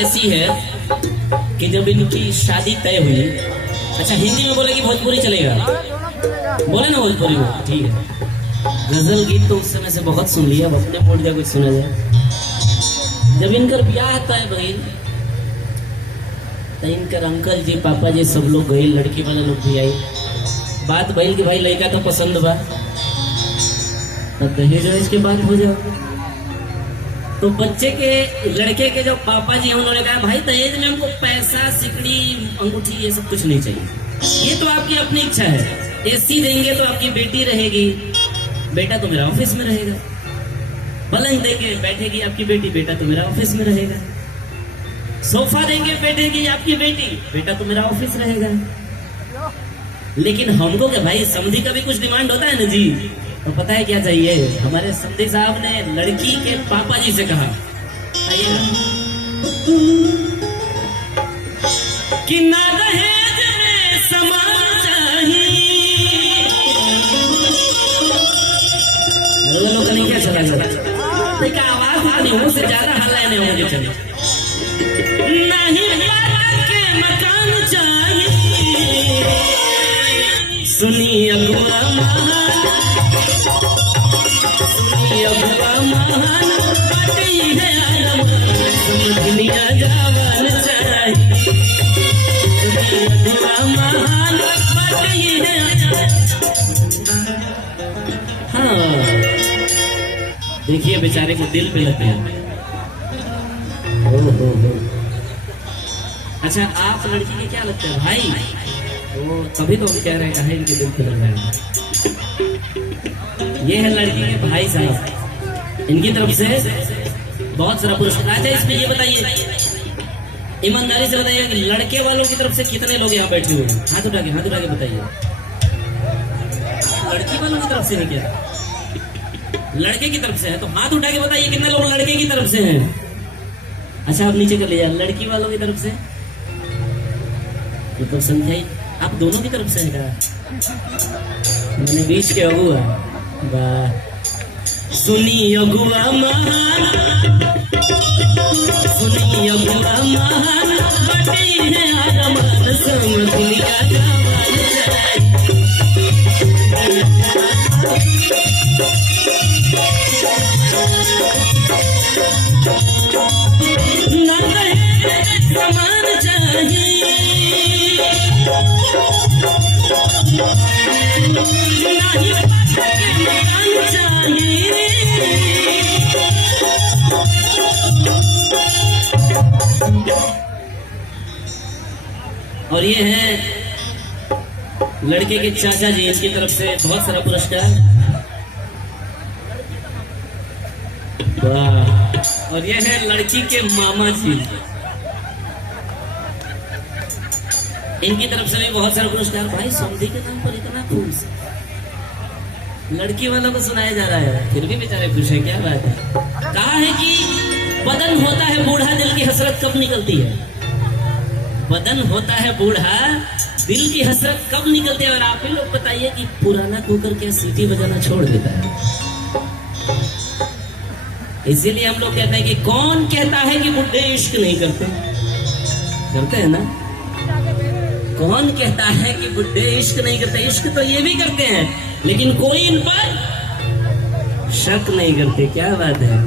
ऐसी है कि जब इनकी शादी तय हुई, अच्छा हिंदी में बोले कि भोजपुरी चलेगा, बोले ना भोजपुरी में, ठीक है। गजल गीत तो उस समय से बहुत सुन लिया, अब अपने मूड का कुछ सुना जाए। जब इनकर ब्याह तय भइल तो इनकर अंकल जी, पापा जी सब लोग गए, लड़की वाले लोग भी आई। बात भइल कि भाई लड़का तो पसंद बा, तब दहेज वहेज के बात हो जाओ। तो बच्चे के, लड़के के जो पापा जी हैं उन्होंने कहा भाई दहेज में हमको पैसा, सिकड़ी, अंगूठी ये सब कुछ नहीं चाहिए, ये तो आपकी अपनी इच्छा है। एसी देंगे तो आपकी बेटी रहेगी, बेटा तो मेरा ऑफिस में रहेगा। पलंग देंगे बैठेगी आपकी बेटी, बेटा तो मेरा ऑफिस में रहेगा। सोफा देंगे बैठेगी आपकी बेटी, बेटा तो मेरा ऑफिस रहेगा। लेकिन हमको क्या भाई, समधी का भी कुछ डिमांड होता है ना जी। तो पता है क्या चाहिए, हमारे समधी साहब ने लड़की के पापा जी से कहा कि ना दहेज में सामान चाहिए। लोग नहीं क्या चला जाता, देखा आवाज नहीं हो से ज्यादा हल्ला नहीं होंगे चले। नहीं के मकान चाहिए, सुनी अगुआ महान, सुनी अगुआ महान, बाटी है आलम, समझ लिया जावन चाहिए। सुनी अगुआ महान, बाटी है हाँ। देखिए बेचारे को दिल पे लगते हैं। हो। अच्छा आप लड़की के क्या लगते हैं भाई? वो तभी तो कह रहे हैं इनके दिल पे लग रहा है। ये है लड़की के भाई साहब, इनकी तरफ से बहुत सारा पुरस्कार। अच्छा इसमें ये बताइए, ईमानदारी से बताइए कि लड़के वालों की तरफ से कितने लोग यहाँ बैठे हुए हैं? हाथ उठा के बताइए। लड़की वालों की तरफ से है क्या? लड़के की तरफ से है तो हाथ उठा के बताइए कितने लोग लड़के की तरफ से हैं। अच्छा आप नीचे कर लीजिए, लड़की वालों की तरफ से तो समझाइए, आप दोनों की तरफ से है क्या? मैंने बीच के अगुआ, सुनी अगुआ महान, सुनी अगुआ महान, बटी है आदमान, समझ लिया जावन चाहिए। ना दहेज सामान चाहिए, ना ही मकान चाहिए। और ये है लड़के के चाचा जी, इनकी तरफ से बहुत सारा पुरस्कार। वाह। और ये है लड़की के मामा जी, इनकी तरफ से भी बहुत सारा पुरस्कार। भाई समधी के नाम पर इतना खुश, लड़की वालों को सुनाया जा रहा है, फिर भी बेचारे खुश है, क्या बात है। कहा है कि बदन होता है बूढ़ा, दिल की हसरत कब निकलती है? बदन होता है बूढ़ा, दिल की हसरत कब निकलती है? और आप ही लोग बताइए कि पुराना कुकर क्या सीटी बजाना छोड़ देता है? इसीलिए हम लोग कहते हैं कि कौन कहता है कि बुढ़े इश्क नहीं करते? करते हैं ना। कौन कहता है कि बुढ़े इश्क नहीं करते? इश्क तो ये भी करते हैं, लेकिन कोई इन पर शक नहीं करते। क्या बात है।